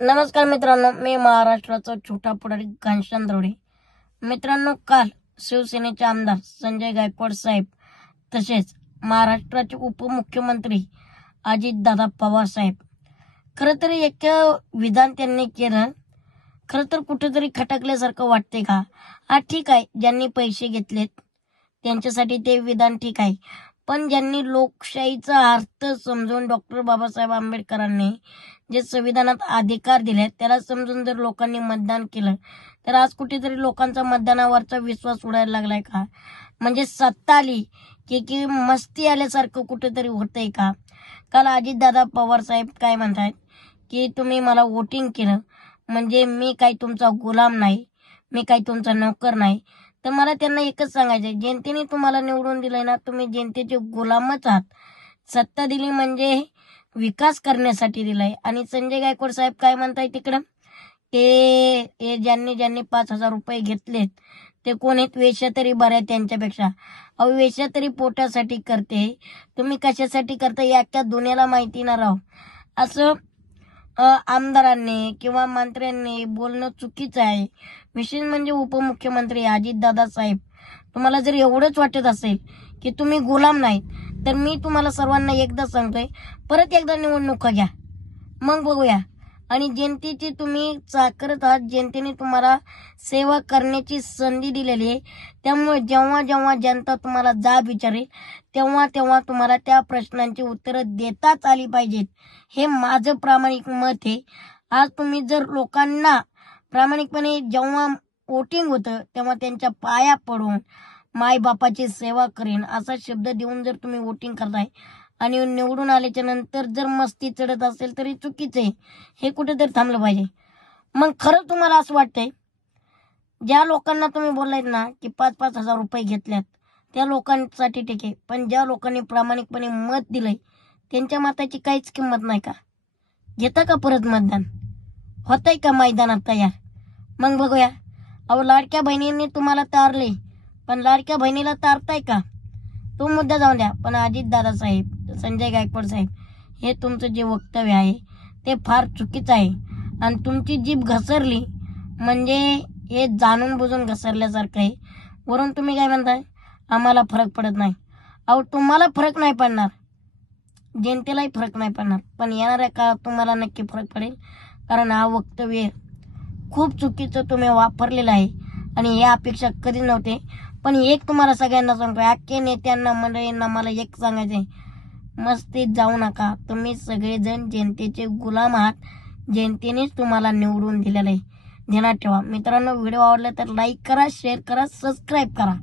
नमस्कार मित्रांनो, मी महाराष्ट्राचा छोटा पुढारी घनश्याम दरोडे. मित्रांनो, काल शिवसेनेचे आमदार संजय गायकवाड साहेब तसेच महाराष्ट्राचे उपमुख्यमंत्री अजितदादा पवार साहेब खरं तर एक विधान त्यांनी केलं. खरं तर कुठेतरी खटकल्यासारखं वाटते का? हा ठीक आहे, ज्यांनी पैसे घेतलेत त्यांच्यासाठी ते विधान ठीक आहे, पण ज्यांनी लोकशाहीचा अर्थ समजून डॉक्टर बाबासाहेब आंबेडकरांनी जे संविधानात अधिकार दिले त्याला समजून जर लोकांनी मतदान केलं तर आज कुठेतरी लोकांचा मतदानावरचा विश्वास उडायला लागलाय का? म्हणजे सत्ता आली की मस्ती आल्यासारखं कुठेतरी होतंय का? काल अजितदादा पवार साहेब काय म्हणतात की तुम्ही मला वोटिंग केलं म्हणजे मी काही तुमचा गुलाम नाही, मी काही तुमचा नोकर नाही. तर मला त्यांना एकच सांगायचंय, जनतेने तुम्हाला निवडून दिलंय ना, तुम्ही जनतेचे गुलामच आहात. सत्ता दिली म्हणजे विकास करण्यासाठी दिलाय. आणि संजय गायकवाड साहेब काय म्हणताय तिकडं की ज्यांनी 5,000 रुपये घेतलेत ते कोण आहेत? वेश्या तरी बऱ्या त्यांच्यापेक्षा. अहो, वेश्या तरी पोटासाठी करते, तुम्ही कशासाठी करता या अख्ख्या दुनियाला माहिती ना राव. असं आमदारांनी किंवा मंत्र्यांनी बोलणं चुकीचं आहे. विशेष म्हणजे उपमुख्यमंत्री अजितदादा साहेब, तुम्हाला जर एवढंच वाटत असेल की तुम्ही गुलाम नाहीत तर मी तुम्हाला सर्वांना एकदा सांगतोय, परत एकदा निवडणुका घ्या, मग बघूया. आणि जनतेची तुम्ही चाकरत आहात, जनतेने तुम्हाला सेवा करण्याची संधी दिलेली आहे. त्यामुळे जेव्हा जेव्हा जनता तुम्हाला जाब विचारेल तेव्हा तेव्हा तुम्हाला त्या प्रश्नांची उत्तरं देताच आली पाहिजेत. हे माझं प्रामाणिक मत आहे. आज तुम्ही जर लोकांना प्रामाणिकपणे जेव्हा वोटिंग होतं तेव्हा त्यांच्या पाया पडून मायबापाची सेवा करेन असा शब्द देऊन जर तुम्ही वोटिंग करताय आणि निवडून आल्याच्या नंतर जर मस्ती चढत असेल तरी चुकीचं आहे. हे कुठेतरी थांबलं पाहिजे. मग खरं तुम्हाला असं वाटतंय ज्या लोकांना तुम्ही बोललायत ना की 5,000 रुपये घेतल्यात त्या लोकांसाठी ठीक आहे, पण ज्या लोकांनी प्रामाणिकपणे मत दिलंय त्यांच्या मताची काहीच किंमत नाही का? घेता का परत मतदान? होतंय का मैदानात तयार? मग बघूया. अहो, लाडक्या बहिणींनी तुम्हाला तारले, पण लाडक्या बहिणीला तारताय का? तो मुद्दा जाऊन द्या. पण अजितदादा साहेब, संजय गायकवाड साहेब, हे तुमचं जे वक्तव्य आहे ते फार चुकीचं आहे. आणि तुमची जीभ घसरली म्हणजे हे जाणून बुजून घसरल्यासारखं आहे. वरून तुम्ही काय म्हणताय, आम्हाला फरक पडत नाही. अहो, तुम्हाला फरक नाही पडणार, जनतेलाही फरक नाही पडणार, पण येणाऱ्या काळात तुम्हाला नक्की फरक पडेल. कारण हा वक्तव्य खूप चुकीचं तुम्ही वापरलेलं आहे आणि हे अपेक्षा कधीच नव्हते. पण एक तुम्हाला सगळ्यांना सांगतो, अख्खे नेत्यांना मंडळींना मला एक सांगायचंय, मस्तीत जाऊ नका. तुम्ही सगळेजण जनतेचे गुलाम आहात, जनतेनेच तुम्हाला निवडून दिलेलं आहे. ध्यानात ठेवा. मित्रांनो, व्हिडिओ आवडला तर लाईक करा, शेअर करा, सबस्क्राईब करा.